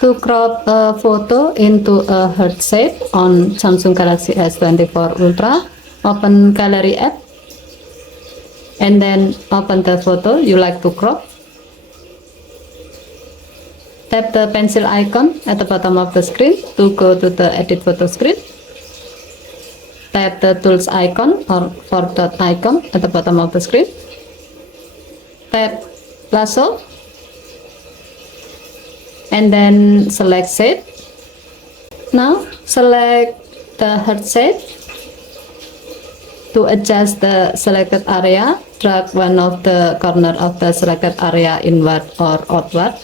To crop a photo into a heart shape on Samsung Galaxy S24 Ultra, open Gallery app and then open the photo you like to crop. Tap the pencil icon at the bottom of the screen to go to the edit photo screen. Tap the tools icon or 4-dot icon at the bottom of the screen. Tap lasso and then select shape. Now select the heart shape. To adjust the selected area, drag one of the corner of the selected area inward or outward.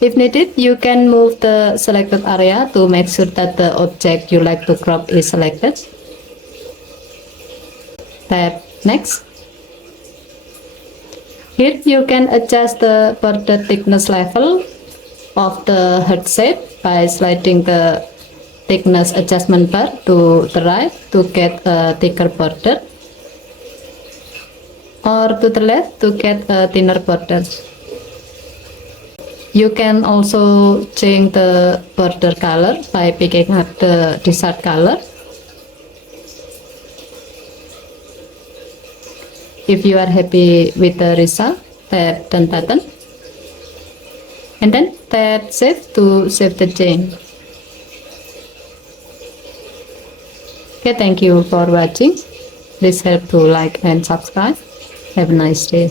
If needed, you can move the selected area to make sure that the object you like to crop is selected. Tap Next. Here you can adjust the border thickness level of the heart shape by sliding the thickness adjustment bar to the right to get a thicker border, or to the left to get a thinner border. You can also change the border color by picking up the desired color. If you are happy with the result, tap Done button and then tap Save to save the change. Okay, thank you for watching. Please help to like and subscribe. Have a nice day.